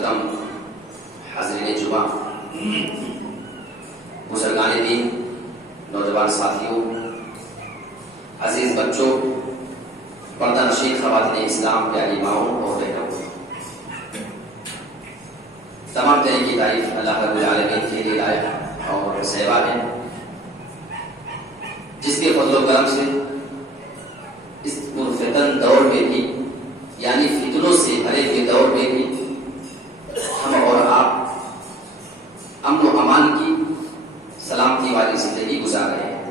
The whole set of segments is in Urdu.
محترم حاضرین جمعہ، بزرگان دین، نوجوان ساتھیوں، عزیز بچوں، پردہ نشین خواتین اسلام، پیاری ماؤں اور بہنوں، تمام طرح کی تعریف اللہ رب العالمین کے لیے لائق اور سیوا ہے، جس کے فضل و کرم سے اس پرفتن دور میں بھی، یعنی فتنوں سے بھرے ہوئے دور میں بھی ہم اور آپ امن و امان کی سلامتی والی زندگی گزار رہے ہیں۔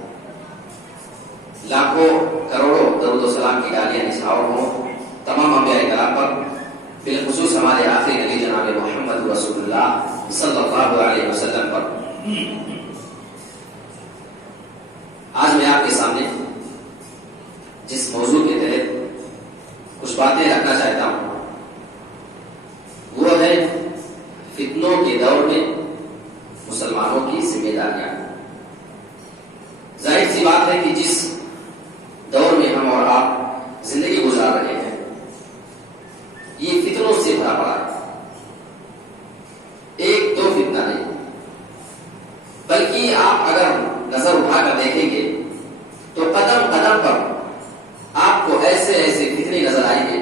لاکھوں کروڑوں درود و سلام کی ڈالیاں نثار ہوں تمام انبیاء کرام پر، بالخصوص ہمارے آخری نبی جناب محمد رسول اللہ صلی اللہ علیہ وسلم پر۔ آج میں آپ کے سامنے جس موضوع کے تحت کچھ باتیں رکھنا چاہتا ہوں وہ ہے فتنوں کے دور میں مسلمانوں کی ذمہ داریاں۔ ظاہر سی بات ہے کہ جس دور میں ہم اور آپ زندگی گزار رہے ہیں یہ فتنوں سے بھرا پڑا ہے۔ ایک دو فتنہ نہیں، بلکہ آپ اگر نظر اٹھا کر دیکھیں گے تو قدم قدم پر آپ کو ایسے ایسے فتنے نظر آئیں گے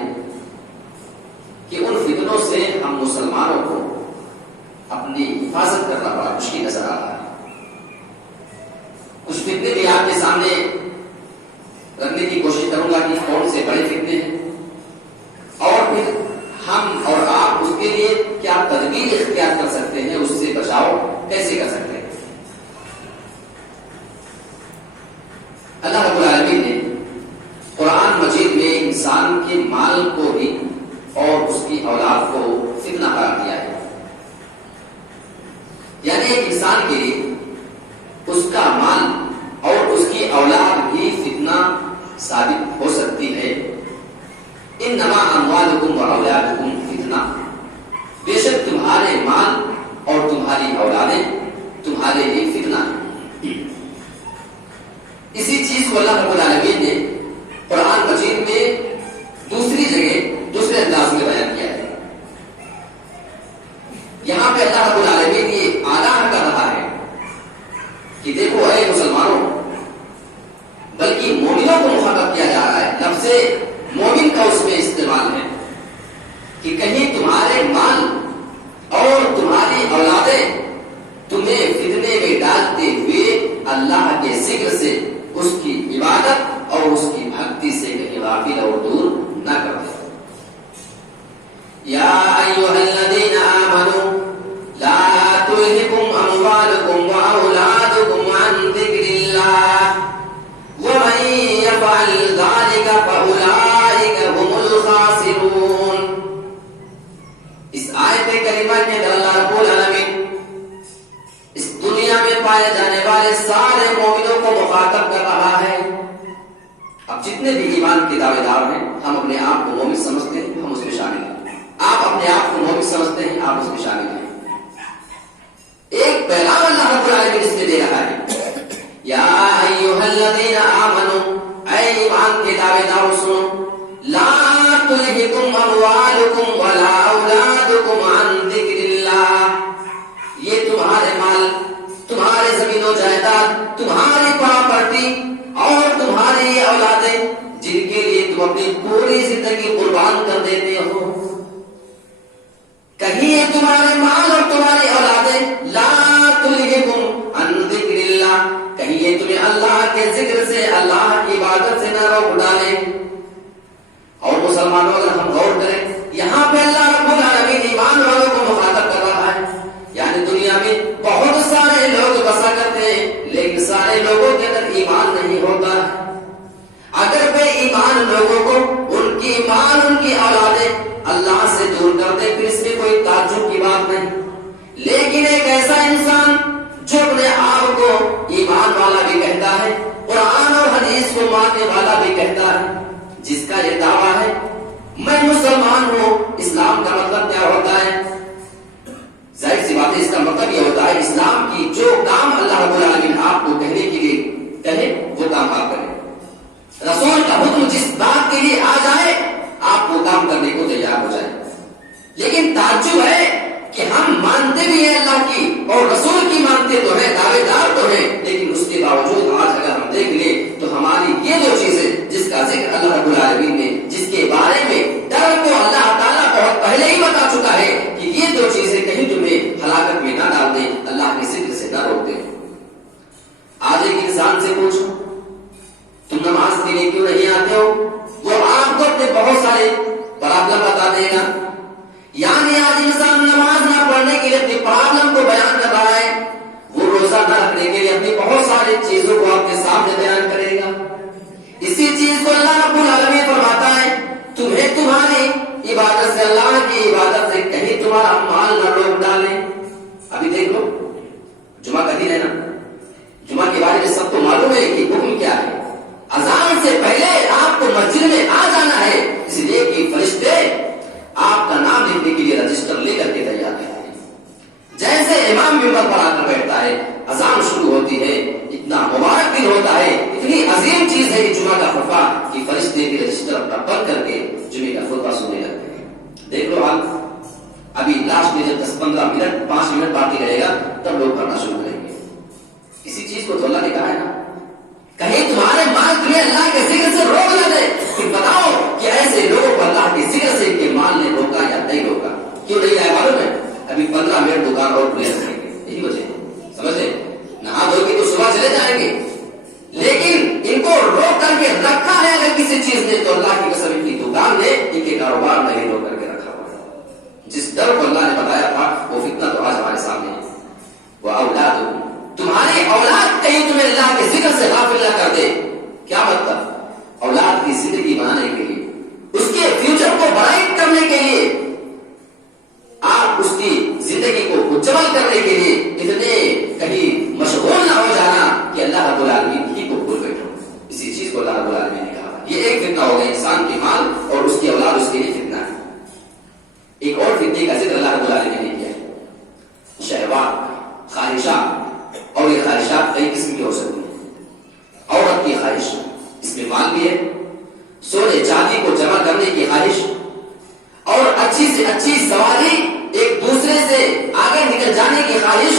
کہ ان فتنوں سے ہم مسلمانوں کو اپنی حفاظت کرنا بڑا مشکل نظر آ رہا ہے۔ کچھ فتنے بھی آپ کے سامنے رکھنے کی کوشش کروں گا کہ کون سے بڑے فتنے ہیں اور پھر ہم اور آپ اس کے لیے کیا تدبیر اختیار کر سکتے ہیں، اس سے بچاؤ کیسے کر سکتے ہیں۔ اللہ رب العالمین نے قرآن مجید میں انسان کے مال کو بھی اور اس کی اولاد کو فتنہ قرار دیا ہے، یعنی ایک انسان کے لیے اس کا مال اور اس کی اولاد بھی فتنہ ثابت ہو سکتی ہے۔ انما اموالکم و اولادکم فتنہ، بے شک تمہارے مال اور تمہاری اولادیں تمہارے لیے فتنہ ہے۔ اسی چیز کو اللہ رب العالمین نے قرآن مجید میں دوسری جگہ دوسرے انداز میں بیان کیا ہے۔ یہاں پہ اللہ رب العالمین یہ اعلان کر رہا ہے کہ دیکھو اے مسلمانوں، بلکہ مومنوں کو مخاطب کیا جا رہا ہے، لفظ مومن کا اس میں استعمال ہے کہ کہیں تمہارے مال اور تمہاری اولادیں تمہیں فتنے میں ڈالتے ہوئے اللہ کے ذکر سے، اس کی عبادت اور اس کی بھکتی سے کہیں غافل اور دور نہ کر دے۔ یا ایھا الذین آمنوا لا تلھکم اموالکم واولادکم عن ذکر اللہ ومن یفعل ذلک فاولئک هم الخاسرون۔ اس آیت کریمہ کے اندر اللہ رب العالمین اس دنیا میں پائے جانے والے سارے مومنوں کو مخاطب کر رہا ہے۔ اب جتنے بھی ایمان کے دعوے دار ہیں، ہم اپنے آپ کو مومن سمجھتے ہیں، ہم اس میں شامل ہیں۔ آپ اپنے آپ کو مومن سمجھتے ہیں، آپ اس میں شامل ہیں۔ ایک پیغام اللہ رب العالمین اس میں دے رہا ہے، یا ایھا الذین آمنوا، اے ایمان کے دعوے دار سنو، لا تلھکم اموالکم ولا اولادکم عن ذکر اللہ، یہ تمہارے مال، تمہارے زمین و جائیداد، تمہاری پراپرٹی اور تمہاری اولادیں جن کے لیے تم اپنی پوری زندگی قربان کر دیتے ہو، کہیں یہ تمہارے مال اور تمہاری اولادیں لا تلھکم عن ذکر اللہ، کہیں یہ تمہیں اللہ کے ذکر سے، اللہ کی عبادت سے نہ روک ڈالے۔ اور مسلمانوں اگر ہم غور کریں، یہاں پہ اللہ رب العالمین ایمان والوں کو مخاطب کر رہا ہے، یعنی دنیا میں بہت سارے لوگ بسا کرتے ہیں لیکن سارے لوگوں کے اندر ایمان نہیں ہوتا۔ اگر بے ایمان لوگوں کو ان کی مال، ان کی اولادیں اللہ سے دور کر دے پھر اس میں کوئی تعجب کی بات نہیں، لیکن ایک ایسا انسان جو اپنے آپ کو ایمان والا بھی کہتا ہے، قرآن اور حدیث کو ماننے والا بھی کہتا ہے، جس کا یہ دعویٰ ہے میں مسلمان ہوں، اسلام کا مطلب کیا ہوتا ہے؟ ظاہر سی بات ہے اس کا مطلب یہ ہوتا ہے اسلام کی جو کام اللہ رب العالمین آپ کو کہنے کے لیے کہے وہ کام آپ کریں۔ رسول کا حکم جس کے لیے آ جائے آپ وہ کام کرنے کو تیار ہو جائے. لیکن تعجب ہے ہم مانتے بھی ہیں اللہ کی اور رسول کی مانتے تو ہیں، دعوے دار تو ہیں، لیکن اس کے باوجود آج اگر ہم دیکھ لیں تو ہماری یہ جو چیزیں جس کا ذکر اللہ رب العالمین نے جس کے بارے میں ڈر کو اللہ تعالیٰ بہت پہلے ہی بتا چکا ہے کہ یہ دو چیزیں کہیں تمہیں ہلاکت میں نہ ڈال دیں، اللہ کے ذکر سے نہ روک دیں۔ آج ایک انسان سے پوچھو تم نماز کے لیے کیوں نہیں آتے ہو، وہ آپ کو اپنے بہت سارے پرابلم بتا دے گا۔ یعنی آج انسان نماز نہ پڑھنے کے لیے اپنی پرابلم کو بیان کر رہا ہے، وہ روزہ نہ رکھنے کے لیے اپنی بہت ساری چیزوں کو آپ کے سامنے بیان کرے گا۔ اسی چیز کو اللہ رب العالمین فرماتا ہے تمہیں تمہاری عبادت سے، اللہ کی عبادت سے کہیں تمہارا مال نہ روک ڈالے۔ ابھی دیکھ لو جمعہ کا دن ہے نا، جمعہ کے بارے میں سب کو معلوم ہے کہ حکم کیا ہے، اذان سے پہلے آپ کو مسجد میں آ جانا ہے، اس لیے کہ فرشتے آپ کا نام لکھنے کے لیے رجسٹر لے کر کے تیار رہتے ہیں۔ جیسے امام ممبر پر آ کر بیٹھتا ہے، اذان شروع ہوتی ہے، اتنا مبارک دن ہوتا ہے، اتنی عظیم چیز ہے یہ جمعہ کا خطبہ کہ فرشتے بھی رجسٹر اپنا بند کر کے جمعے کا خطبہ سننے لگتے ہیں۔ دیکھ لو آپ ابھی لاسٹ میں جب 10-15 منٹ 5 منٹ باقی رہے گا تب لوگ پڑھنا شروع کریں گے۔ اسی چیز کو تو اللہ نے کہا ہے نا، کہیں تمہارے مال تمہیں اللہ کے ذکر سے روک نہ دے، پھر بتاؤ کہ ایسے لوگوں کو اللہ کے ذکر سے کہ مال نے روکا یا نہیں روکا، کیوں نہیں آیا معلوم ہے؟ ابھی 15 منٹ دکان اور کھلے رکھیں گے، یہی وجہ ہے، سمجھے؟ نہا دھو کے تو صبح چلے جائیں گے، لیکن ان کو روک کر کے رکھا ہے اگر کسی چیز نے تو اللہ کی قسم ان کی دکان نے ان کے کاروبار نہیں روک کر کے رکھا ہوا ہے۔ جس ڈر کو اللہ نے بتایا تھا وہ فتنہ تو آج ہمارے سامنے ہے۔ وہ اولاد تمہاری اولاد کہیں تمہیں اللہ کے ذکر سے غافل نہ کر دے۔ کیا مطلب؟ اولاد کی زندگی بنانے کے لیے، اس کے فیوچر کو برائٹ کرنے کے لیے، آپ اس کی زندگی کو مجمل کرنے کے لیے اتنے کہیں مشغول نہ ہو جانا کہ اللہ رب العالمین ہی کو بھول بیٹھو۔ اسی چیز کو اللہ رب العالمین نے کہا، یہ ایک فتنہ ہو گیا انسان کے مال اور اس کی اولاد اس کے لیے فتنہ ہے۔ ایک اور فتنے کا ذکر اللہ رب العالمین نے کیا ہے، شہوات، خواہشات، اور یہ خواہشات کئی قسم کی ہو سکتی ہیں۔ عورت کی خواہش، اس میں مال بھی ہے، سونے چاندی کو جمع کرنے کی خواہش، اور اچھی سے اچھی سواری، ایک دوسرے سے آگے نکل جانے کی خواہش،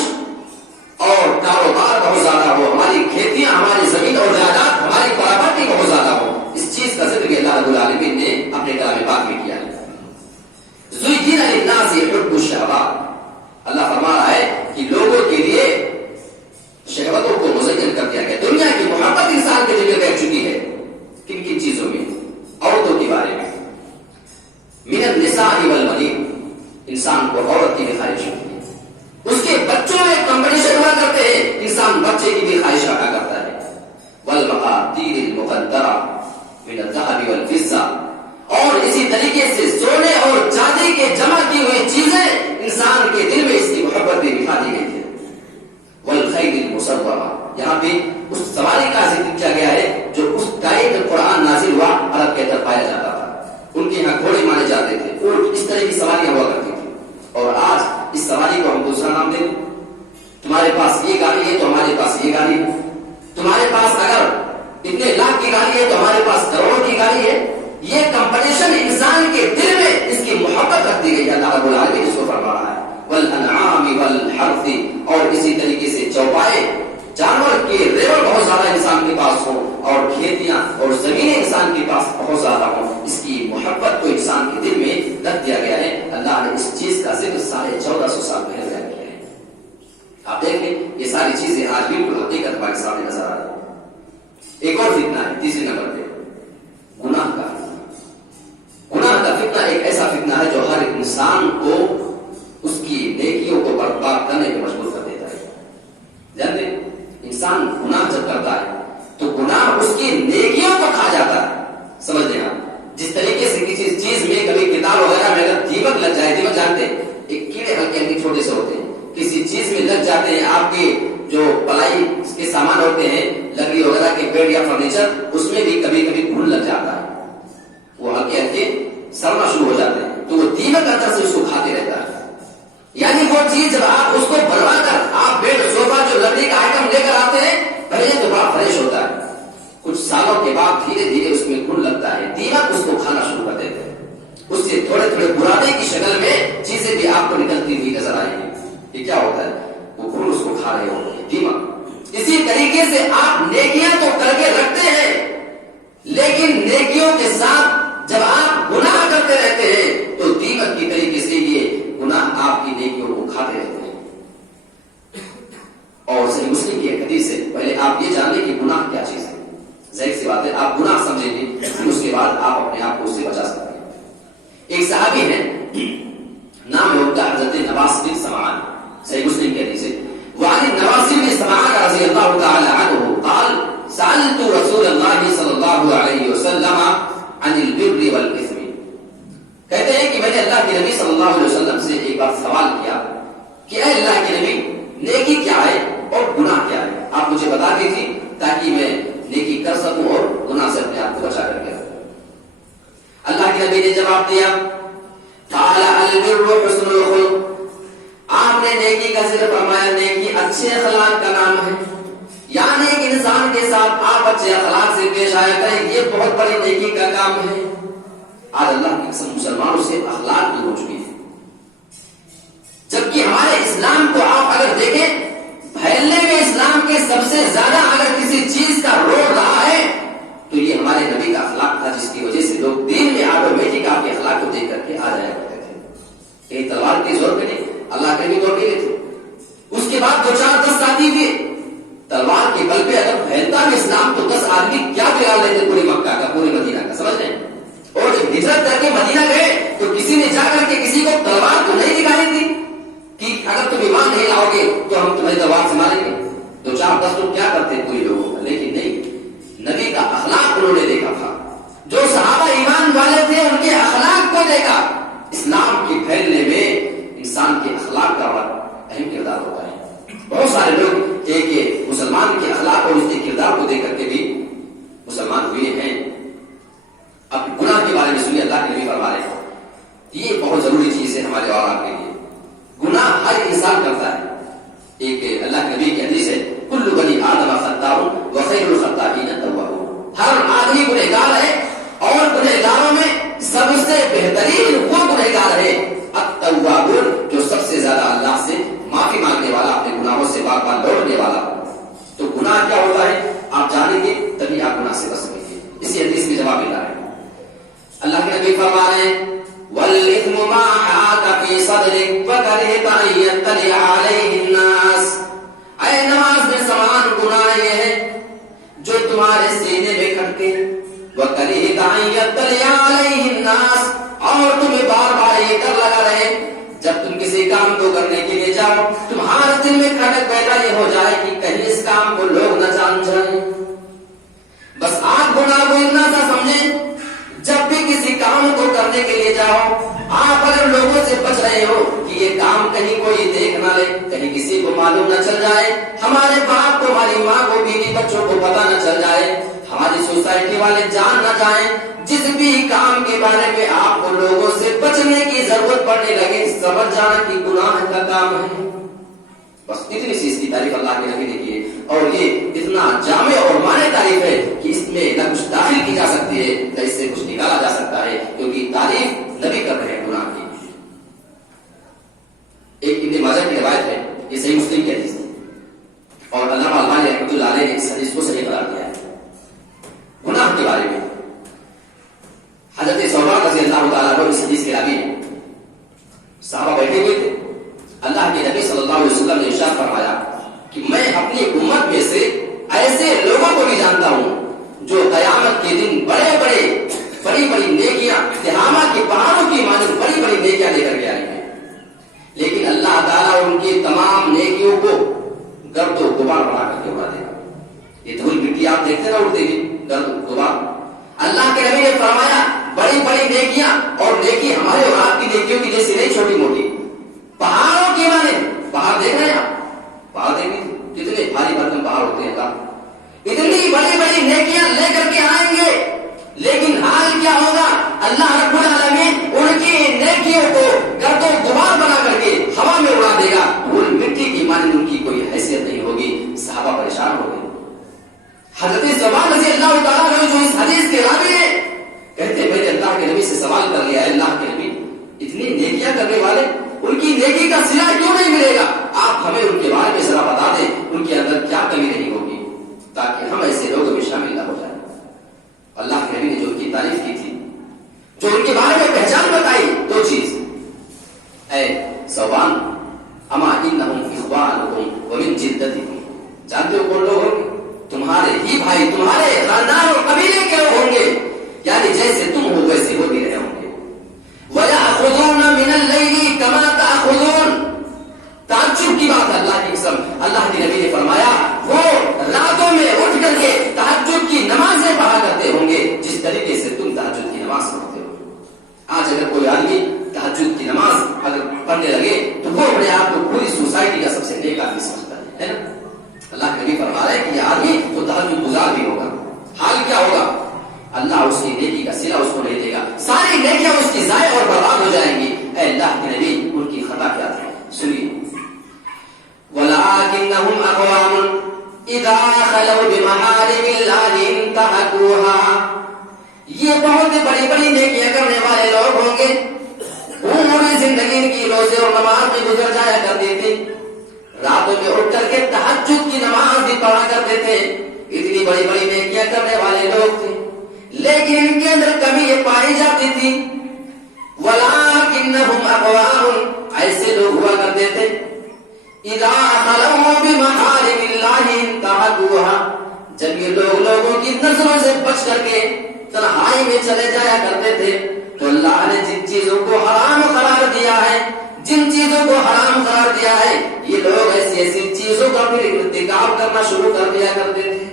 اور کاروبار بہت زیادہ ہو، ہماری کھیتیاں، ہماری زمین اور جائیداد، ہماری پراپرٹی بہت زیادہ ہو۔ اس چیز کا ذکر اللہ رب العالمین نے اپنے کلام پاک میں کیا ہے۔ زُيِّنَ لِلنَّاسِ حُبُّ الشَّهَوَاتِ، اللہ فرما رہا ہے کہ لوگوں کے لیے شہوتوں کو مزین کر دیا گیا، دنیا کی محبت انسان کے دل میں بیٹھ چکی ہے۔ کن کن چیزوں میں؟ عورتوں کے بارے میں، من النساء والبنین، انسان کو عورت کی بھی خواہش ہوتی ہے، اس کے بچوں میں کمپٹیشن ہوا کرتے ہیں، انسان بچے کی بھی خواہش رکھا کرتا ہے۔ والمقادیر المقدرہ من الذهب والفضہ، اور اسی طریقے سے سونے اور چاندی کے جمع کی ہوئی چیزیں انسان کے دل میں اس کی محبت بھی بٹھا دی گئی ہے۔ والخیل المسومہ، یہاں پہ اس سواری کا ذکر کیا گیا ہے جو اس ٹائم میں قرآن نازل ہوا عرب کے اندر پایا جاتا تھا، ان کے یہاں گھوڑے مانے جاتے تھے، اونٹ، اس طرح کی سواریاں ہوا کرتی تھی۔ اور آج اس سواری کو ہم دوسرا نام دیں، تمہارے پاس یہ گاڑی ہے تو ہمارے پاس یہ گاڑی ہے، تمہارے پاس اگر اتنے لاکھ کی گاڑی ہے تو ہمارے پاس کروڑوں کی گاڑی ہے۔ یہ کمپٹیشن انسان کے دل میں اس کی محبت رکھ دی گئی ہے، اللہ رب العالمین اس کو فرما رہا ہے۔ والانعام والحرث، اور اسی طریقے سے چوپائے، جانور کے ریوڑ بہت زیادہ انسان کے پاس ہو، اور کھیتیاں اور زمینیں انسان کے پاس بہت زیادہ ہوں، اس کی محبت کو انسان کے دل میں رکھ دیا گیا ہے۔ اللہ نے اس چیز کا ذکر 1450 سال پہلے بیان کیا ہے۔ آپ دیکھیں یہ ساری چیزیں آج بالکل حقیقت ہمارے سامنے نظر آ رہی ہے۔ ایک اور فتنہ ہے تیسرے نمبر پہ، گناہ کا فتنہ۔ گناہ کا فتنہ ایک ایسا فتنہ ہے جو ہر انسان کو اس کی نیکیوں کو برباد کرنے میں مجبور کر دیتا ہے۔ جانتے انسان گناہ جب کرتا ہے تو گناہ اس کی نیکیوں کو کھا جاتا ہے، سمجھ لیں آپ۔ جس طریقے سے کسی چیز میں کبھی کتاب وغیرہ میں اگر دیمک لگ جائے، دیمک جانتے ہیں ایک کیڑے ہلکے ہلکے چھوٹے سے ہوتے ہیں، کسی چیز میں لگ جاتے ہیں، آپ کے جو پلائی کے سامان ہوتے ہیں، لکڑی وغیرہ کے بیڈ یا فرنیچر، اس میں بھی کبھی کبھی گھن لگ جاتا ہے، وہ ہلکے ہلکے سڑنا شروع ہو جاتے ہیں، تو وہ دیمک اندر سے اس کو کھاتے رہتا ہے۔ یعنی وہ چیز جب آپ اس کو بنوا کر آپ بیڈ صوفہ جو لکڑی کا آئٹم لے کر آتے ہیں، پہلے تو بڑا فریش ہوتا ہے، کچھ سالوں کے بعد دھیرے دھیرے اس میں گھن لگتا ہے، دیمک اس کو کھانا شروع کر دیتے ہیں، اس سے تھوڑے تھوڑے برادے کی شکل میں چیزیں بھی آپ کو نکلتی ہوئی نظر آئیں۔ کے نبی صلی اللہ علیہ وسلم سے ایک بار سوال کیا کہ اے اللہ کے نبی نیکی کیا ہے اور گناہ کیا ہے؟ آپ مجھے بتا دیجیے تاکہ میں نیکی کر سکوں اور گناہ سے اپنے آپ کو بچا کر کے رکھوں۔ اللہ کے نبی نے جواب دیا قال البر حسن الخلق، آپ نے نیکی کا ذکر فرمایا، نیکی اچھے اخلاق کا نام ہے، یعنی ایک انسان کے ساتھ آپ اچھے اخلاق سے پیش آیا کریں، یہ بہت بڑی نیکی کا کام ہے۔ آج اللہ کی قسم مسلمانوں سے اخلاق دور ہو چکی ہے، جبکہ ہمارے اسلام کو آپ اگر دیکھیں پھیلنے میں اسلام کے سب سے زیادہ اگر کسی چیز کا رول رہا ہے تو یہ ہمارے نبی کا اخلاق تھا، جس کی وجہ سے لوگ دین میں آٹومیٹک آپ کے اخلاق کو دیکھ کر کے آ جایا کرتے تھے۔ یہ تلوار کے زور پہ نہیں، اللہ کے بھی دور کے تھے۔ اس کے بعد 2-4-10 ساتھی تھے، تلوار کے بل پہ اگر پھیلتا بھی اسلام تو 10 آدمی کیا بگاڑ لیتے پورے مکہ کا، پورے مدینہ کا، سمجھ رہے ہیں؟ اور جب ہجرت کر کے مدینہ گئے تو کسی نے جا کر کے کسی کو تلوار تو نہیں دکھائی تھی کہ اگر تم ایمان نہیں لاؤ گے تو ہم تمہیں تلوار سے ماریں گے۔ 2-4-10 لوگ کیا کرتے پوری لوگوں کا، لیکن نہیں، نبی کا اخلاق انہوں نے دیکھا تھا۔ جو صحابہ ایمان والے تھے ان کے اخلاق کو دیکھا۔ اسلام کے پھیلنے میں انسان کے اخلاق کا بڑا اہم کردار ہوتا ہے۔ بہت سارے لوگ ایک مسلمان کے اخلاق اور اس کے کردار کو دیکھ کر کے بھی مسلمان ہوئے ہیں۔ اب گناہ کے بارے میں سنیے، اللہ کے نبی فرما رہے ہیں، یہ بہت ضروری چیز ہے ہمارے اور آپ کے لیے۔ گناہ ہر انسان کرتا ہے۔ ایک اللہ کے نبی کی حدیث ہے کل بنی آدم خطاء وخیر الخطائین التوابون، ہر آدمی گنہگار ہے اور گنہگاروں میں سب سے بہترین وہ گنہگار ہے التوابون، جو سب سے زیادہ اللہ سے معافی مانگنے والا، اپنے گناہوں سے بار بار لوٹنے والا۔ تو گناہ کیا ہوتا ہے آپ جانیں گے تبھی آپ گناہ سے بچ سکیں گے۔ اسی حدیث میں جواب ملا ہے، اللہ کے نبی فرما رہے ہیں والإثم ما حاك في صدرك وكرهت أن يطلع عليه الناس، اے نماز میں سمان گناہ یہ ہے جو تمہارے سینے میں کھٹکے، وكرهت أن يطلع عليه الناس، اور تمہیں بار بار یہ ڈر لگا رہے جب تم کسی کام کو کرنے کے لیے جاؤ تمہارے دل میں کھٹک بیٹھا یہ ہو جائے کہ کہیں اس کام کو لوگ نہ جان جائیں۔ بس آپ گناہ کو اتنا سا سمجھیں، جب بھی کسی کام کو کرنے کے لیے جاؤ آپ اگر لوگوں سے بچ رہے ہو کہ یہ کام کہیں کوئی دیکھ نہ لے، کہیں کسی کو معلوم نہ چل جائے، ہمارے باپ کو، ہماری ماں کو، بیوی بچوں کو پتہ نہ چل جائے، ہماری سوسائٹی والے جان نہ جائیں، جس بھی کام کے بارے میں آپ کو لوگوں سے بچنے کی ضرورت پڑنے لگے سمجھ جانا کہ گناہ کا کام ہے۔ بس اتنی سی اس کی تعریف اللہ کے نبی نے کی ہے، اور یہ اتنا جامع اور معنی تعریف ہے کہ اس میں نہ کچھ داخل کی جا سکتی ہے نہ اس سے کچھ نکالا جا سکتا ہے، کیونکہ تعریف نبی کر رہے ہیں گناہ کی۔ ایک ابن ماجہ کی روایت ہے، یہ صحیح مسلم کی حدیث ہے، اور علامہ البانی رحمۃ اللہ علیہ نے اس حدیث کو صحیح قرار دیا ہے۔ گناہ کے بارے میں حضرت ثوبان رضی اللہ تعالیٰ عنہ اس حدیث کے راوی ہیں، صحابہ بیٹھے ہوئے تھے، اللہ کے نبی صلی اللہ علیہ وسلم نے ارشاد فرمایا کہ میں اپنی امت میں سے ایسے لوگوں کو بھی جانتا ہوں جو قیامت کے دن بڑی بڑی نیکیاں، تہامہ کے پہاڑوں کی مانند بڑی بڑی نیکیاں لے کر کے آئیں گے، لیکن اللہ تعالیٰ ان کی تمام نیکیوں کو گرد و غبار بنا کر کے اڑا دے گا۔ یہ دھول مٹی آپ دیکھتے نا اڑتے ہوئے، گرد و غبار۔ اللہ کے نبی نے فرمایا بڑی بڑی نیکیاں، اور نیکی ہمارے اور آپ کی نیکیوں کی جیسی نہیں، چھوٹی موٹی پہاڑوں کی مانند۔ پہاڑ دیکھ رہے ہیں آپ، پہاڑ دیکھیں کتنے بھاری بھرکم پہاڑ ہوتے ہیں، اتنی بڑی بڑی نیکیاں لے کر کے آئیں گے، لیکن حال کیا ہوگا؟ اللہ رب العالمین ان کی نیکیوں کو گرد و غبار بنا کر کے ہوا میں اڑا دے گا، دھول مٹی کی مانند ان کی کوئی حیثیت نہیں ہوگی۔ صحابہ پریشان ہو گئے۔ حضرت ثوبان رضی اللہ تعالیٰ عنہ جو اس حدیث کے راوی ہیں کہتے ہیں میں نے اللہ کے نبی سے سوال کر لیا، اللہ کے نبی اتنی نیکیاں کرنے والے ان کی نیکی کا صلہ کیوں نہیں ملے گا؟ آپ ہمیں ان کے بارے میں ذرا بتا دیں، ان کے اندر کیا کمی نہیں ہوگی تاکہ ہم ایسے لوگوں میں شامل نہ ہو جائیں۔ اللہ کے نبی نے جو ان کی تعریف کی تھی، جو ان کے بارے میں پہچان بتائی، دو چیز، اے ثوبان اما انہم اخوانکم ومن جدتکم، جانتے ہو کون لوگ ہوں گے؟ تمہارے ہی بھائی، تمہارے خاندان اور قبیلے کے لوگ ہوں گے، یعنی جیسے تم ہو ویسے وہ بھی رہے ہوں گے۔ وَيَأْخُذُونَ مِنَ اللَّيْلِ كَمَا تَأْخُذُونَ، تعجب کی بات ہے، اللہ کی قسم، اللہ کے نبی نے فرمایا وہ راتوں میں اٹھ کر کے تہجد کی نمازیں پڑھا کرتے ہوں گے جس طریقے سے تم تہجد کی نماز پڑھتے ہو۔ آج اگر کوئی آدمی پڑھنے لگے تو وہ اپنے آپ کو پوری سوسائٹی کا سب سے نیک آدمی سمجھتا ہے نا. اللہ کے نبی فرما رہے ہیں کہ یہ آدمی تو تہجد گزار بھی ہوگا. حال کیا ہوگا؟ اللہ اس کی نیکی کا صلہ اس کو نہیں دے گا, ساری نیکیاں اس کی ضائع اور برباد ہو جائیں گی. اے اللہ کے نبی, ان کی خطا کیا تھی؟ سنیے. وَلَٰكِنَّهُمْ أَقْوَامٌ اِذَا خَلَوْا بِمَحَارِمِ اللَّهِ انْتَهَكُوهَا. یہ بہت بڑی بڑی نیکیاں کرنے والے لوگ ہوں گے, پوری زندگی کی روزے اور نماز میں گزر جایا کرتے تھے, راتوں میں اٹھ کر کے تہجد کی نماز بھی پڑھا کرتے تھے, اتنی بڑی بڑی نیکیاں کرنے والے لوگ تھے, لیکن ان کے اندر کمی یہ پائی جاتی تھی. وَلَٰكِنَّهُمْ أَقْوَامٌ, ایسے لوگ ہوا کرتے تھے, اِذَا خَلَوْا بِمَحَارِمِ اللَّهِ انْتَهَكُوهَا, جب یہ لوگ لوگوں کی نظروں سے بچ کر کے تنہائی میں چلے جایا کرتے تھے, تو اللہ نے جن چیزوں کو حرام قرار دیا ہے, جن چیزوں کو حرام قرار دیا ہے, یہ لوگ ایسی ایسی چیزوں کا پھر ارتکاب کرنا شروع کر دیا کرتے تھے.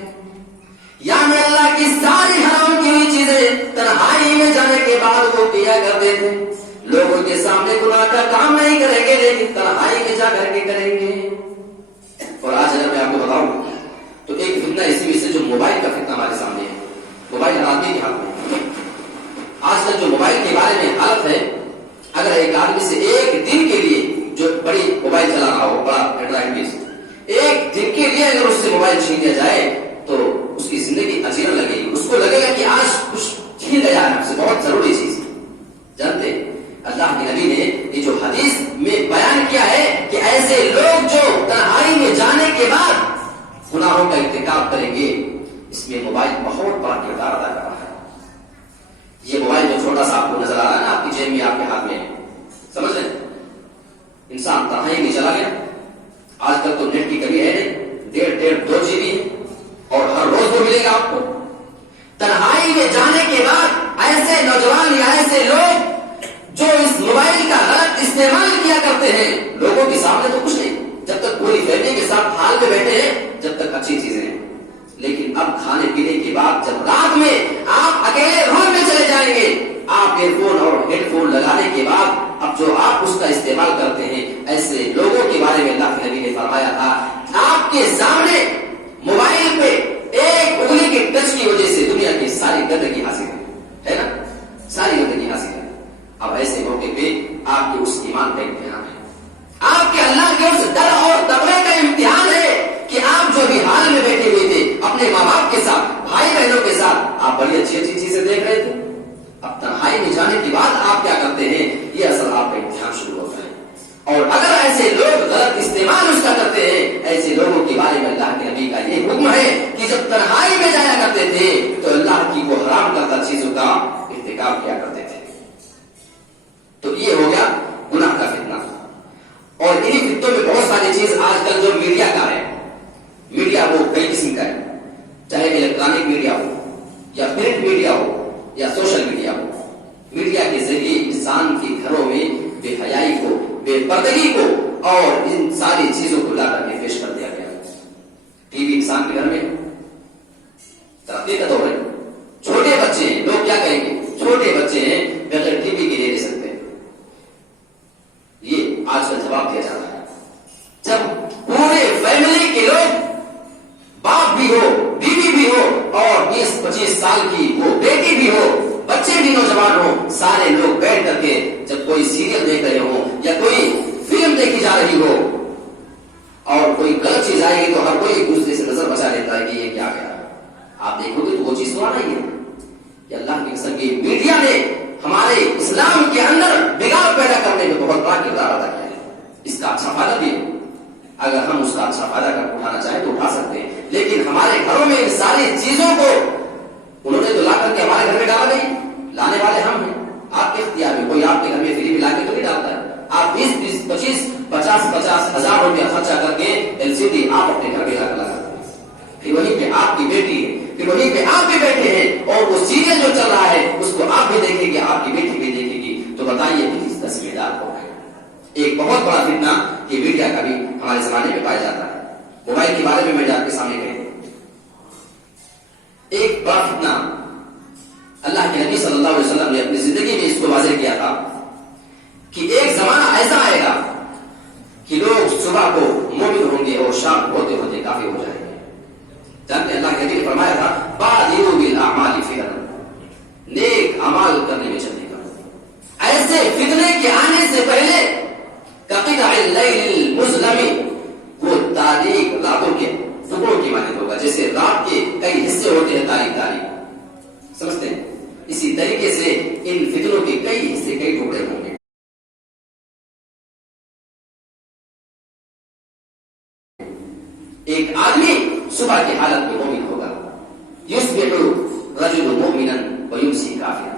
یعنی اللہ کی ساری حرام کی ہوئی چیزیں تنہائی میں جانے کے بعد وہ کیا کرتے تھے. لوگوں کے سامنے گناہ کا کام نہیں کریں گے, لیکن تنہائی میں جا کر کے کریں گے. اور آج اگر میں آپ کو بتاؤں تو ایک فتنہ اسی میں سے جو موبائل کا فتنہ ہمارے سامنے ہے, موبائل ہر آدمی کے ہاتھ میں. آج کل جو موبائل کے بارے میں حالت ہے, اگر ایک آدمی سے ایک دن کے لیے جو بڑی موبائل چلا رہا ہو, بڑا اینڈرائڈ پیس, ایک دن کے لیے اگر اس سے موبائل چھین لیا جائے تو اس کی زندگی اجیرن لگے گی. اس کو لگے گا کہ آج کچھ چھین لیا ہے ہم سے, بہت ضروری چیز. جانتے اللہ کے نبی نے یہ جو حدیث میں بیان کیا ہے کہ ایسے لوگ جو تنہائی میں جانے کے بعد گناہوں کا ارتکاب کریں گے, اس میں موبائل بہت بڑا کردار ادا کر رہا ہے. یہ موبائل جو چھوٹا سا آپ کو نظر آ رہا ہے نا, آپ کی جیب میں, آپ کے ہاتھ میں, سمجھ لیں, انسان تنہائی میں چلا گیا. آج کل تو نیٹ کی کمی ہے نہیں, 1.5 2 GB ہے, اور ہر روز وہ ملے گا آپ کو. تنہائی میں جانے کے بعد ایسے نوجوان یا ایسے لوگ جو اس موبائل کا غلط استعمال کیا کرتے ہیں, لوگوں کے سامنے تو کچھ نہیں, جب تک پوری فیملی کے ساتھ حال میں بیٹھے ہیں جب تک اچھی چیزیں ہیں, لیکن اب کھانے پینے کے بعد جب رات میں آپ اکیلے روم میں چلے جائیں گے, آپ ایئر فون اور ہیڈ فون لگانے کے بعد اب جو آپ اس کا استعمال کرتے ہیں, ایسے لوگوں کے بارے میں اللہ کے نبی نے فرمایا تھا, آپ کے سامنے موبائل پہ ایک انگلی کے ٹچ کی وجہ سے دنیا کی ساری گندگی حاصل ہے نا, ساری گندگی حاصل ہے. اب ایسے موقع پہ آپ کے اس ایمان کا امتحان ہے, آپ کے اللہ کے اس ڈر اور تقوی کا امتحان ہے کہ آپ جو بھی حال میں بیٹھے ہوئے تھے اپنے ماں باپ کے ساتھ, بھائی بہنوں کے ساتھ, آپ بڑی اچھی اچھی چیزیں دیکھ رہے تھے, اب تنہائی میں جانے کے بعد آپ کیا کرتے ہیں, یہ اصل آپ کا امتحان شروع ہوتا ہے. اور اگر ایسے لوگ غلط استعمال اس کا کرتے ہیں, ایسے لوگوں کے بارے میں اللہ کے نبی کا یہ حکم ہے کہ جب تنہائی میں جایا کرتے تھے تو اللہ کی وہ حرام کردہ چیزوں کا ارتکاب کیا کرتے تھے. تو یہ ہو گیا گناہ کا فتنہ. اور انہی فتنوں میں بہت ساری چیز آج کل جو میڈیا کا ہے, میڈیا وہ کئی قسم کا ہے, چاہے الیکٹرانک میڈیا ہو یا پرنٹ میڈیا ہو یا سوشل میڈیا ہو. میڈیا کے ذریعے انسان کے گھروں میں بے حیائی کو, بے پردگی کو اور ان ساری چیزوں کو لا کر کے پیش کر دیا گیا. ٹی وی انسان کے گھر میں ترقی کا دور ہے. چھوٹے بچے ہیں, لوگ کیا کہیں گے, چھوٹے بچے ہیں بغیر ٹی وی کے نہیں رہ سکتے. یہ آج کل جواب دیا جاتا ہے. جب پورے فیملی کے لوگ, باپ بھی ہو, بیوی بھی ہو, اور 20-25 سال کی وہ بیٹی بھی ہو, بچے بھی نوجوان ہو, سارے لوگ بیٹھ کر کے جب کوئی سیریل دیکھ رہے ہوں یا کوئی فلم دیکھی جا رہی ہو اور کوئی غلط چیز آئے گی تو ہر کوئی ایک دوسرے سے نظر بچا لیتا ہے کہ یہ کیا گیا. آپ دیکھو گے تو وہ چیز تو آنا ہی ہے. کہ اللہ کی قسم کی میڈیا نے ہمارے اسلام کے اندر بگاڑ پیدا کرنے میں بہت بڑا کردار ادا کیا ہے. اس کا اچھا فائدہ بھی ہے, اگر ہم اس کا اچھا فائدہ اٹھانا چاہیں تو اٹھا سکتے ہیں, لیکن ہمارے گھروں میں ان ساری چیزوں کو انہوں نے تو لا کر کے ہمارے گھر میں ڈالا نہیں, لانے والے ہم ہیں. آپ کے اختیار میں, کوئی آپ کے گھر میں فری میں لا کے تو نہیں ڈالتا ہے. آپ 20-25-50 ہزار روپیہ خرچہ کر کے LCD آپ اپنے گھر میں لا کر لگاتے ہیں. پھر وہیں پہ آپ کی بیٹی ہے, پھر وہیں پہ آپ بھی بیٹھے ہیں, اور وہ سیریل جو چل رہا ہے اس کو آپ بھی دیکھیں گے, آپ کی بیٹی بھی دیکھے گی. تو بتائیے اس کا ذمہ دار کون ہے؟ ایک بہت بڑا فتنہ کہ میڈیا کا بھی ہمارے زمانے میں پایا جاتا ہے. موبائل کے بارے میں آپ کے سامنے کہہ دوں, ایک بڑا فتنہ اللہ کے نبی صلی اللہ علیہ وسلم نے اپنی زندگی میں اس کو واضح کیا تھا کہ ایک زمانہ ایسا آئے گا شام ہوتے ہوتے کافی ہو جائیں گے. جانتے ہیں اللہ کے نبی نے فرمایا تھا بادروا بالاعمال فتنا، نیک اعمال کرنے میں جلدی کرو. ایسے فتنے کے آنے سے پہلے کقطع اللیل المظلم، وہ تاریک راتوں کے ٹکڑوں کی مانند ہوگا. جیسے رات کے کئی حصے ہوتے ہیں تاریک تاریک، سمجھتے ہیں؟ اسی طریقے سے ان فتنوں کے کئی حصے، کئی ٹکڑے ہوں گے. ایک آدمی صبح کی حالت میں مومن ہوگا، یصبح رجل مؤمنا ویمسی کافرا.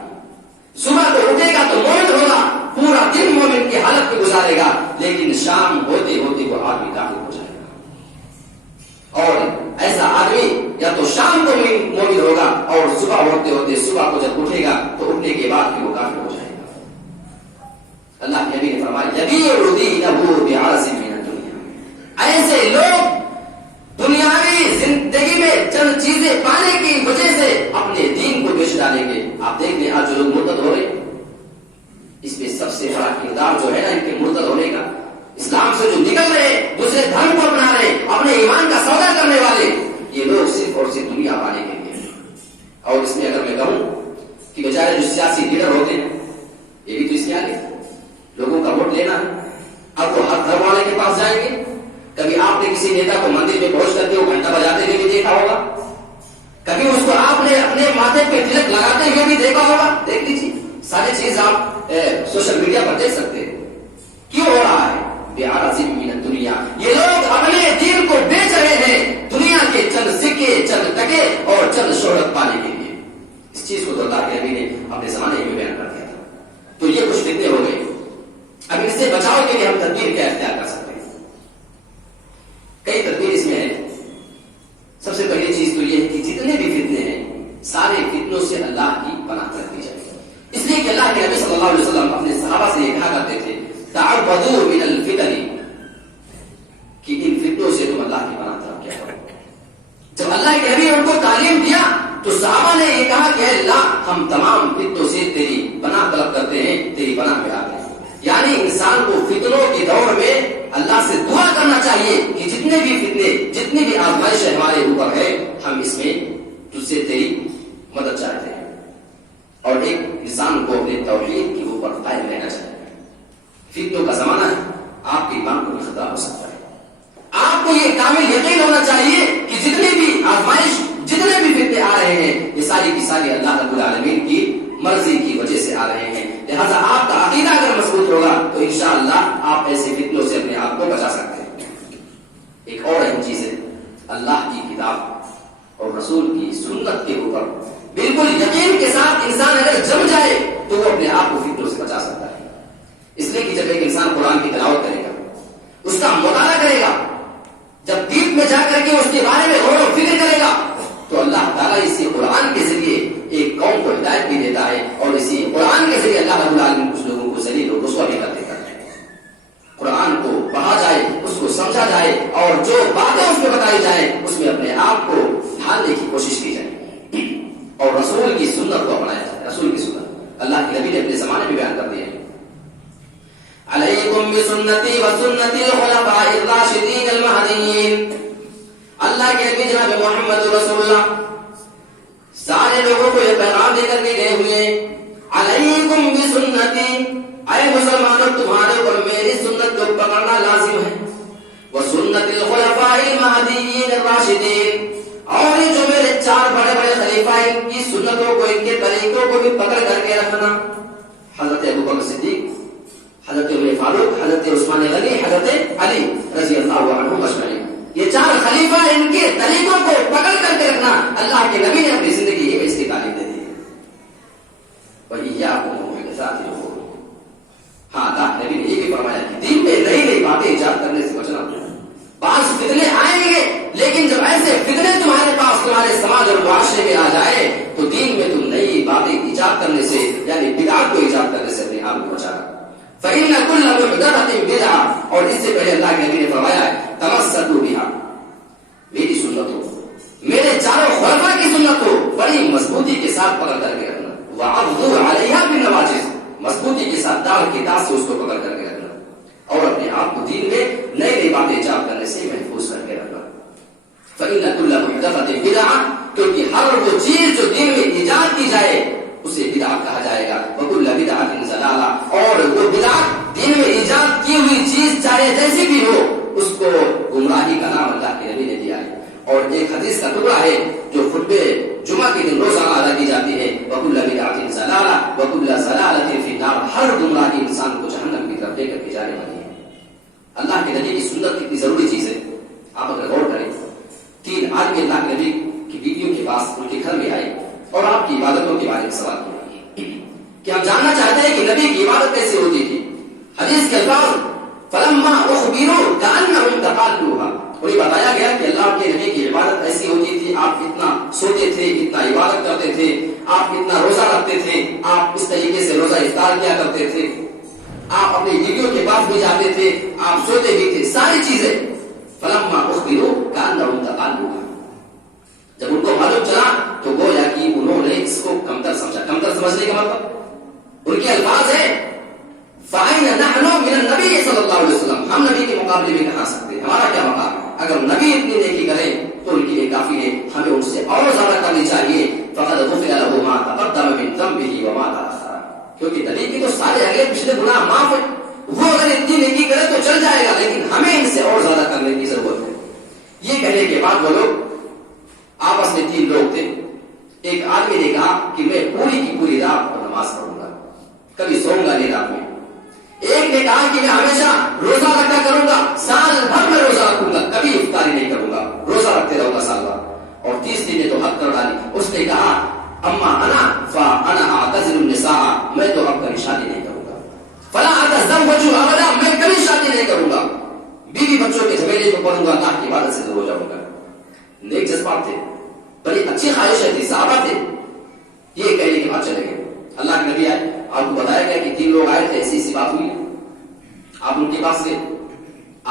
صبح کو اٹھے گا تو مومن ہوگا، پورا دن مومن کی حالت میں گزارے گا، لیکن شام ہوتے ہوتے وہ آدمی کافر ہو جائے گا. اور ایسا آدمی یا تو شام کو مومن ہوگا اور صبح ہوتے ہوتے صبح کو جب اٹھے گا تو اٹھنے کے بعد پھر وہ کافر ہو جائے گا. اللہ کے نبی نے فرمایا یبیع دینہ بعرض من الدنیا. ایسے لوگ دنیاوی زندگی میں چند چیزیں پانے کی وجہ سے اپنے دین کو بیچ ڈالیں گے. آپ دیکھ لیں آج جو لوگ مرتد ہو رہے ہیں، اس میں سب سے بڑا کردار جو ہے نا ان کے مرتد ہونے کا، اسلام سے جو نکل رہے ہیں، دوسرے دھرم کو اپنا رہے ہیں، اپنے ایمان کا سودا کرنے والے، یہ لوگ صرف اور صرف دنیا پانے کے لیے. اور اس میں اگر میں کہوں کہ بیچارے جو سیاسی لیڈر ہوتے ہیں یہ بھی تو اس کے آگے لوگوں کا ووٹ لینا ہے. اب وہ ہر دھرم والے کے پاس جائیں گے. کبھی آپ نے کسی نیتا کو مندر میں پہنچ کر کے وہ گھنٹہ بجاتے ہوئے بھی دیکھا ہوگا، کبھی اس کو آپ نے اپنے ماتھے پہ تلک لگاتے ہوئے بھی دیکھا ہوگا. دیکھ لیجیے، ساری چیز آپ سوشل میڈیا پر دیکھ سکتے ہیں. کیوں ہو رہا ہے؟ بعرض من الدنیا. یہ لوگ اپنے دین کو بیچ رہے ہیں دنیا کے چند سکے، چند ٹکے اور چند شہرت پانے کے لیے. اس چیز کو تو اللہ کے نبی نے اپنے زمانے میں بیان کر دیا تھا. تو یہ کچھ فتنے ہو گئے. اب اس سے بچاؤ کے لیے ہم تدبیر کیا اختیار کر سکتے ہیں؟ کئی تدبیر اس میں ہے. سب سے پہلی چیز تو یہ ہے کہ جتنے بھی فتنے ہیں سارے فتنوں سے اللہ کی پناہ رکھی جائے. اس لیے کہ اللہ کے نبی صلی اللہ علیہ وسلم اپنے صحابہ سے یہ کہا کرتے تھے تعوذوا من الفتن، کہ ان فتنوں سے تم اللہ کی پناہ طلب کیا کرو. جب اللہ کے نبی نے ان کو تعلیم دیا تو صحابہ نے یہ کہا کہ اے اللہ ہم تمام فتنوں سے تیری پناہ طلب کرتے ہیں، تیری پناہ میں آ گئے. یعنی انسان کو فتنوں کے دور میں اللہ سے دعا کرنا چاہیے کہ جتنے بھی فتنے، جتنی بھی آزمائش ہمارے اوپر ہے، ہم اس میں تجھ سے تیری مدد چاہتے ہیں. اور ایک انسان کو اپنے توحید کے اوپر قائم رہنا چاہیے. فتنوں کا زمانہ ہے، آپ کے ایمان کو بھی خطرہ ہو سکتا ہے. آپ کو یہ کامل یقین ہونا چاہیے کہ جتنے بھی آزمائش، جتنے بھی فتنے آ رہے ہیں یہ ساری کی ساری اللہ رب العالمین کی مرضی کی وجہ سے آ رہے ہیں. لہذا آپ کا عقیدہ اگر مضبوط ہوگا تو انشاءاللہ آپ ایسے فتنوں سے اپنے آپ کو بچا سکتے ہیں. ایک اور اہم چیز ہے اللہ کی کتاب اور رسول کی سنت کے اوپر بالکل یقین کے ساتھ انسان اگر جم جائے تو وہ اپنے آپ کو فتنوں سے بچا سکتا ہے. اس لیے کہ جب ایک انسان قرآن کی تلاوت کرے گا، اس کا مطالعہ کرے گا، جب دیپ میں جا کر کے اس کے بارے میں غور و فکر کرے گا تو اللہ تعالیٰ اسی قرآن کے ذریعے ایک قوم کو ہدایت بھی دیتا ہے اور اسی قرآن کے ذریعے اللہ رب العالمین کچھ لوگوں کو ذلیل اور رسوا بھی کر دیتا ہے. قرآن کو پڑھا جائے، اس کو سمجھا جائے اور جو باتیں اس میں بتائی جائیں اس میں اپنے آپ کو ڈھالنے کی کوشش کی جائے اور رسول کی سنت کو اپنایا جائے. رسول کی سنت اللہ کے نبی نے اپنے زمانے میں بیان کر دی ہے. علیکم بسنتی وسنت الخلفاء الراشدین المہدیین. اللہ کے نبی جناب محمد رسول اللہ سارے لوگوں کو یہ پیغام دے کر کے گئے ہوئے علیکم بسنتی، اے مسلمانوں تمہارے اوپر میری سنت کو پکڑنا لازم ہے. وسنت الخلفاء المہدیین الراشدین، اور یہ جو میرے چار بڑے بڑے خلیفہ ان کی سنتوں کو، ان کے طریقوں کو بھی پکڑ کر کے رکھنا. حضرت ابوبکر صدیق، حضرت عمر فاروق، حضرت عثمان غنی، حضرت علی رضی اللہ عنہم اجمعین، یہ چار خلیفہ ان کے طریقوں کو پکڑ کر کے رکھنا. اللہ کے نبی نے اپنی زندگی میں اس کی تعلیم دے دی. وَإِيَّاكُمْ وَمُحْدَثَاتِ الْأُمُورِ. ہاں اللہ نبی نے یہ بھی فرمایا کہ دین میں نئی نئی باتیں ایجاد کرنے سے بچنا. بعض فتنے آئیں گے لیکن جب ایسے فتنے تمہارے پاس تمہارے سماج اور معاشرے میں آ جائے تو دین میں تم نئی باتیں ایجاد کرنے سے، یعنی بدعت کو ایجاد کرنے سے اپنے آپ کو بچانا. فإن كل محدثة بدعة، اور اس سے پہلے اللہ کے نبی نے فرمایا ہے تمسکوا بها، میری سنت ہو، میرے چاروں خلفاء کی سنت ہو، بڑی مضبوطی کے ساتھ پکڑ کر کے رکھنا. وعضوا علیہا بالنواجذ، مضبوطی کے ساتھ داڑھ کی داس سے اس کو پکڑ کر کے رکھنا اور اپنے آپ کو دین میں نئی نئی باتیں ایجاد کرنے سے محفوظ کر کے ہوئی چیز چاہے جیسی بھی ہو اس کو گمراہی کا نام اللہ کے نبی نے دیا ہے. اور ایک حدیث کا ٹکڑا ہے جو خطبے جمعہ کے دن روزانہ ادا کی جاتی ہے, وَكُلَّ بِدْعَةٍ ضَلَالَةٍ وَكُلَّ ضَلَالَةٍ فِي النَّارِ. ہر گمراہی انسان کو جہنم کی طرف لے کر کے جانے والی ہے. اللہ کے نبی کی سنت کتنی ضروری چیز ہے, آپ اگر غور کریں. 3 آدمی اللہ کے نبی کی بیویوں کے پاس ان کے گھر میں آئے اور آپ کی عبادتوں کے بارے میں سوال کیا کہ ہم جاننا چاہتے ہیں کہ نبی کی عبادت کیسے ہوتی تھی. حدیث کے الفاظ فَلَمَّا أُخْبِرُوا كَأَنَّهُمْ تَقَلُّوهَا. انہیں بتایا گیا کہ اللہ کے نبی کی عبادت ایسی ہوتی تھی, آپ اتنا سوتے تھے, اتنا عبادت کرتے تھے, آپ اتنا روزہ رکھتے تھے, آپ اس طریقے سے روزہ افطار کیا کرتے تھے, آپ اپنی بیویوں کے پاس بھی جاتے تھے, آپ سوتے بھی تھے, ساری چیزیں. فَلَمَّا أُخْبِرُوا كَأَنَّهُمْ تَقَلُّوهَا. جب ان کو معلوم چلا تو گویا کہ انہوں نے اس کو کمتر سمجھا. کمتر سمجھنے کا مطلب ان کے الفاظ ہے فَأَيْنَ نَحْنُ مِنَ النَّبِيِّ صلی اللہ علیہ وسلم. ہم نبی کے مقابلے میں کہاں سکتے ہیں, ہمارا کیا مقام ہے. اگر نبی اتنی نیکی کریں تو ان کے لیے کافی ہے, ہمیں ان سے اور زیادہ کرنی چاہیے. فَقَدْ غُفِرَ لَهُ مَا تَقَدَّمَ مِنْ ذَنبِهِ وَمَا تَأَخَّرَ. کیونکہ نبی کی تو سارے اگلے پچھلے گناہ معاف ہیں, وہ اگر اتنی نیکی کرے تو چل جائے گا, لیکن ہمیں ان سے اور زیادہ کرنے کی ضرورت ہے. یہ کہنے کے بعد وہ لوگ آپس میں 3 لوگ تھے. ایک آدمی نے کہا کہ میں پوری کی پوری رات کو نماز پڑھوں گا, کبھی سوؤں گا نہیں رات میں. ایک نے کہا کہ میں ہمیشہ روزہ رکھا کروں گا, سال بھر میں روزہ رکھوں گا, کبھی افطاری نہیں کروں گا, روزہ رکھتے رہوں گا سال بھر. اور تیسری نے تو حد کر ڈالی, اس نے کہا اما انا فانا اعتزل النساء. میں تو اب کبھی شادی نہیں کروں گا. فلا اتزوج ابدا. میں کبھی شادی نہیں کروں گا, بیوی بچوں کے جھمیلے کو پڑھوں گا, اللہ کی عبادت سے دور ہو جاؤں گا. نیک جذبات تھے, بڑی اچھی خواہشیں تھی, صحابہ تھے. یہ کہنے کے بعد چلے گئے. اللہ کے نبی آئے, آپ کو بتایا گیا کہ 3 لوگ آئے تھے, ایسی بات ہوئی. آپ ان کے پاس گئے,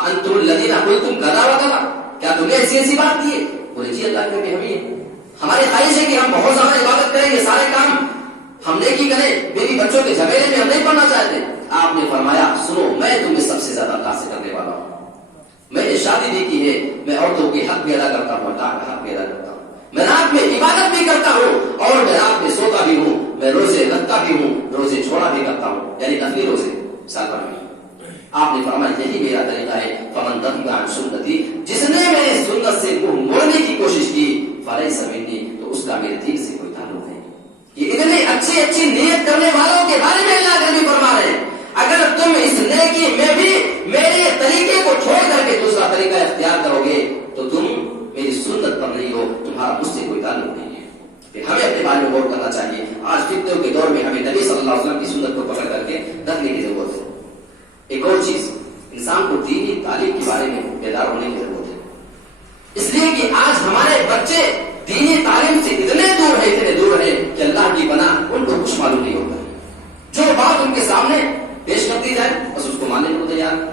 انتم الذین قلتم کذا وکذا. کیا تم نے ایسی بات کی ہے؟ بولے جی اللہ کے نبی ہم ہی ہیں, ہماری خواہش ہے کہ ہم بہت زیادہ عبادت کریں گے, سارے کام ہم نیکی کریں, بیوی بچوں کے جھمیلے میں ہم نہیں پڑنا چاہتے. آپ نے فرمایا سنو, میں تمہیں سب سے زیادہ اللہ سے کرنے والا ہوں. میں نے شادی بھی کی ہے, میں عورتوں کے حق بھی ادا کرتا ہوں, اللہ کا حق بھی ادا کرتا ہوں. میں رات میں عبادت بھی کرتا ہوں اور میں رات میں سوتا بھی ہوں, میں روزے رکھتا بھی ہوں, روزے چھوڑا بھی کرتا ہوں, یعنی نفلی روزے سال بھر میں. آپ نے فرمایا یہی میرا طریقہ ہے. فمن رغب عن سنتی. جس نے میری سنت سے منہ موڑنے کی کوشش کی فلیس منی. تو اس کا میرے دین سے کوئی تعلق نہیں. یہ اتنی اچھی نیت کرنے والوں کے بارے میں اللہ نبی فرما رہے ہیں, اگر تم اس نیکی میں بھی میرے طریقے کو چھوڑ کر کے دوسرا طریقہ اختیار کرو گے تو تم میری سنت پر نہیں ہو, تمہارا مجھ سے کوئی تعلق نہیں ہے. پھر ہمیں اپنے بارے میں غور کرنا چاہیے. آج فتنوں کے دور میں ہمیں نبی صلی اللہ علیہ وسلم کی سنت کو پکڑ کر کے رکھنے کی ضرورت ہے. ایک اور چیز, انسان کو دینی تعلیم کے بارے میں بیدار ہونے کی ضرورت ہے, اس لیے کہ آج ہمارے بچے دینی تعلیم سے اتنے دور ہیں کہ اللہ کی پناہ ان کو کچھ معلوم نہیں ہوتا. جو بات ان کے سامنے پیش کر دی جائے بس اس کو ماننے کو تیار.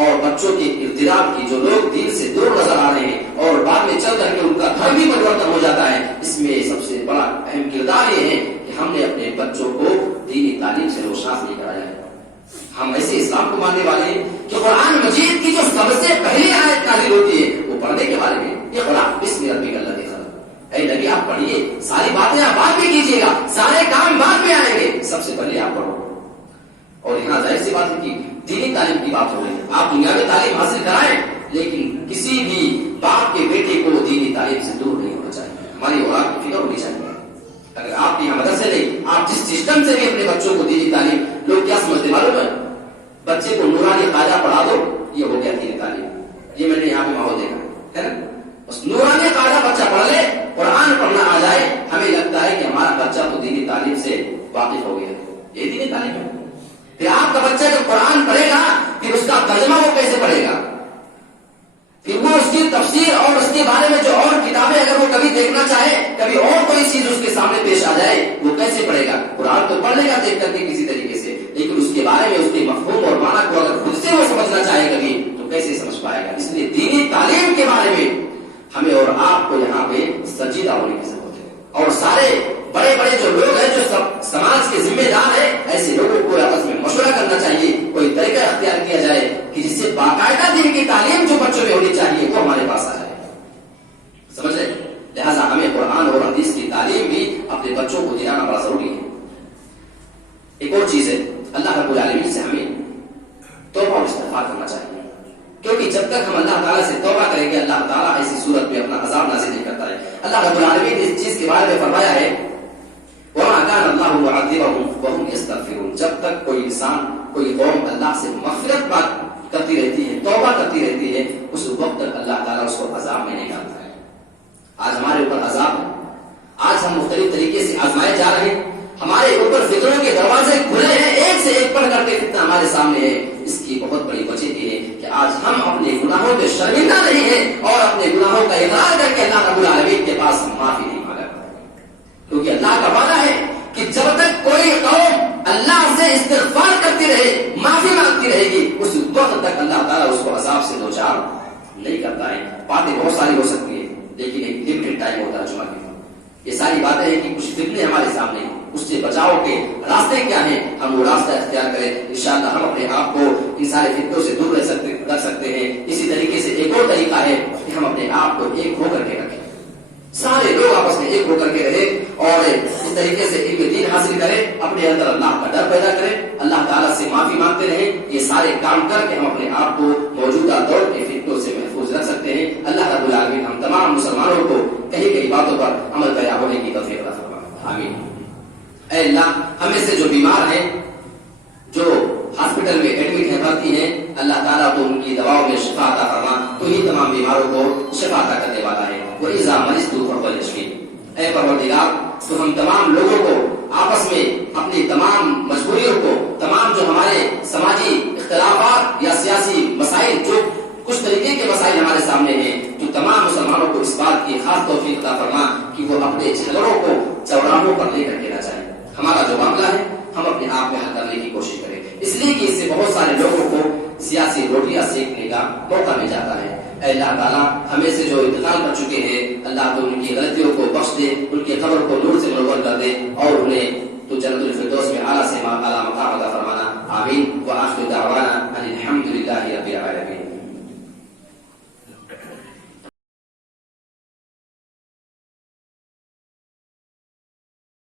اور بچوں کی ارتداد کی جو لوگ دین سے دور نظر آ رہے ہیں اور بعد میں چل کر کے ان کا دھرم بھی پریورتن ہو جاتا ہے, اس میں سب سے بڑا اہم کردار یہ ہے کہ ہم نے اپنے بچوں کو دینی تعلیم سے روشناس نہیں کرایا ہے. ہم ایسے اسلام کو ماننے والے ہیں کہ قرآن مجید کی جو سب سے پہلی آیت نازل ہوتی ہے وہ پڑھنے کے بارے میں, اقرأ بسم ربک الذی خلق. اے نبی آپ پڑھیے, ساری باتیں آپ بعد میں کیجیے گا, سارے کام بعد میں آئیں گے, سب سے پہلے آپ پڑھو. اور یہاں ظاہر سی بات ہے کہ دینی تعلیم کی بات ہو رہی ہے. آپ دنیا میں تعلیم حاصل کرائیں لیکن کسی بھی باپ کے بیٹے کو دینی تعلیم سے دور نہیں ہونا چاہیے. ہماری اولاد کی فکر ہونی چاہیے. اگر آپ کی مدرسے نہیں, آپ جس سسٹم سے بھی اپنے بچوں کو دینی تعلیم, لوگ کیا سمجھتے معلوم ہے, بچے کو نورانی قاعدہ پڑھا دو یہ ہو گیا دینی تعلیم. یہ میں نے یہاں پہ ماحول دیکھا ہے نا, بس نورانی قاعدہ بچہ پڑھ لے, قرآن پڑھنا آ جائے, ہمیں لگتا ہے کہ ہمارا بچہ تو دینی تعلیم سے واقف ہو گیا. یہ دینی تعلیم ہے. پھر آپ کا بچہ جب قرآن پڑھے گا پھر اس کا ترجمہ وہ کیسے پڑھے گا, پھر وہ اس کی تفسیر اور اس کے بارے میں جو اور کتابیں اگر وہ کبھی دیکھنا چاہے, کبھی اور کوئی چیز اس کے سامنے پیش آ جائے, وہ کیسے پڑھے گا. قرآن تو پڑھ لے گا دیکھ کر کے کسی طریقے سے, لیکن اس کے بارے میں اس کے مفہوم اور معنی کو اگر خود سے وہ سمجھنا چاہے کبھی تو کیسے سمجھ پائے گا. اس لیے دینی تعلیم کے بارے میں ہمیں اور آپ کو یہاں پہ سنجیدہ ہونے کی ضرورت ہے. اور سارے بڑے بڑے جو لوگ ہیں جو سماج کے ذمہ دار ہیں, ایسے لوگوں کو آپس میں مشورہ کرنا چاہیے, کوئی طریقہ اختیار کیا جائے کہ جس سے باقاعدہ دین کی تعلیم جو بچوں میں ہونی چاہیے وہ ہمارے پاس آ جائے. سمجھ رہے, لہٰذا ہمیں قرآن اور حدیث کی تعلیم بھی اپنے بچوں کو دلانا بڑا ضروری ہے. ایک اور چیز ہے, اللہ رب العالمین سے استغفار کرنا چاہیے، کیونکہ جب تک ہم اللہ تعالیٰ سے توبہ کریں گے اللہ تعالیٰ ایسی صورت میں اپنا عذاب نازل نہیں کرتا ہے۔ اللہ رب العالمین نے اس چیز کے بارے میں فرمایا ہے وَمَا كَانَ اللَّهُ مُعَذِّبَهُمْ وَهُمْ يَسْتَغْفِرُونَ، جب تک کوئی انسان کوئی قوم اللہ سے مغفرت بات کرتی رہتی ہے، توبہ کرتی رہتی ہے، اس وقت تک اللہ تعالیٰ اس کو عذاب میں نہیں ڈالتا ہے۔ آج ہمارے اوپر عذاب ہے، آج ہم مختلف طریقے سے آزمائے جا رہے ہیں، ہمارے اوپر فتنوں کے دروازے کھلے ہیں، ایک سے ایک پڑھ کر کے فتنہ ہمارے سامنے ہے۔ اس کی بہت بڑی وجہ یہ ہے کہ آج ہم اپنے گناہوں پہ شرمندہ نہیں ہیں اور اپنے گناہوں کا اقرار کر کے اللہ رب العالمین کے پاس معافی نہیں مانگا، کیونکہ اللہ کا وعدہ ہے کہ جب تک کوئی قوم اللہ سے استغفار کرتی رہے، معافی مانگتی رہے گی، اس وقت تک اللہ تعالیٰ اس کو عذاب سے دوچار نہیں کرتا ہے۔ باتیں بہت ساری ہو سکتی ہیں لیکن ایک لمٹڈ ٹائم ہوتا ہے جمعہ کے دن۔ یہ ساری باتیں ہیں کہ کچھ فتنے ہمارے سامنے ہیں، اس سے بچاؤ کے راستے کیا ہیں، ہم وہ راستہ اختیار کریں، انشاءاللہ ہم اپنے آپ کو ان سارے فتنوں سے دور رکھ سکتے ہیں۔ اسی طریقے سے ایک اور طریقہ ہے کہ ہم اپنے آپ کو ایک ہو کر کے رکھیں، سارے لوگ آپس میں ایک ہو کر کے رہے اور اس طریقے سے علم دین حاصل کریں، اپنے اندر اللہ کا ڈر پیدا کریں، اللہ تعالیٰ سے معافی مانگتے رہیں۔ یہ سارے کام کر کے ہم اپنے آپ کو موجودہ دور کے فتنوں سے محفوظ رکھ سکتے ہیں۔ اللہ رب العالمین ہم تمام مسلمانوں کو کئی کئی باتوں پر عمل پیدا ہونے کی توفیق عطا فرمائے، آمین۔ اے اللہ، ہمیں سے جو بیمار ہیں، جو ہاسپٹل میں ایڈمٹ ہیں، بھرتی ہیں، اللہ تعالیٰ تو ان کی دواؤں میں شفا عطا فرما، تو ہی تمام بیماروں کو شفا عطا کرنے والا ہے۔ وَإِذَا مَرِضْتُ فَهُوَ يَشْفِينِ، اے پروردگار تو ہم تمام لوگوں کو آپس میں اپنی تمام مجبوریوں کو، تمام جو ہمارے سماجی اختلافات یا سیاسی مسائل، جو کچھ طریقے کے مسائل ہمارے سامنے ہیں، تو تمام مسلمانوں کو اس بات کی خاص توفیق عطا فرما کہ وہ اپنے جھگڑوں کو چوراہوں پر لے کر کے نہ جائیں۔ ہمارا جو معاملہ ہے ہم اپنے آپ میں حل کرنے کی کوشش کریں، اس لیے کہ اس سے بہت سارے لوگوں کو سیاسی روٹیاں سیکھنے کا موقع مل جاتا ہے۔ اے اللہ تعالیٰ، ہمیں سے جو انتقال کر چکے ہیں، اللہ تو ان کی غلطیوں کو بخش دے، ان کی قبر کو نور سے منور کر دے اور انہیں تو جنت الفردوس میں اعلیٰ سے اعلیٰ مقام عطا فرمانا، آمین۔ وآخر دعوانا